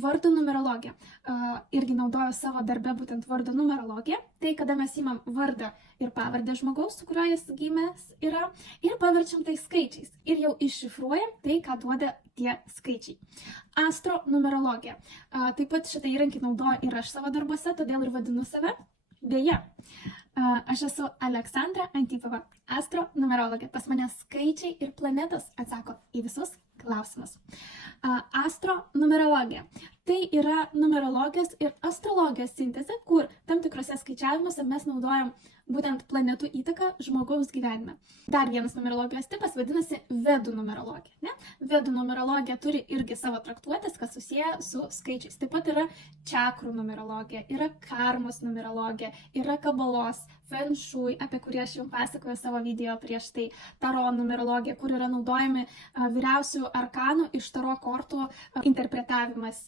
Vardo numerologija. Irgi naudoju savo darbe būtent vardo numerologiją. Tai kada mes imam vardą ir pavardę žmogaus, su kuriuo jis gimęs yra, ir paverčiam tai skaičiais. Ir jau iššifruojam tai, ką duoda tie skaičiai. Astro numerologija. Taip pat šitą įrankį naudoju ir aš savo darbuose, todėl ir vadinu save. Beje, aš esu Aleksandra Antipova, astro numerologė. Pas mane skaičiai ir planetos atsako į visus klausimus. Astro numerologija. Tai yra numerologijos ir astrologijos sintezė, kur tam tikrose skaičiavimuose mes naudojam būtent planetų įtaką žmogaus gyvenime. Dar vienas numerologijos tipas vadinasi vedų numerologija. Ne? Vedų numerologija turi irgi savo traktuotės, kas susiję su skaičiais. Taip pat yra čakrų numerologija, yra karmos numerologija, yra kabalos, feng shui, apie kurį aš jums pasakoju savo video prieš tai, taro numerologija, kur yra naudojami vyriausių arkanų iš taro kortų interpretavimas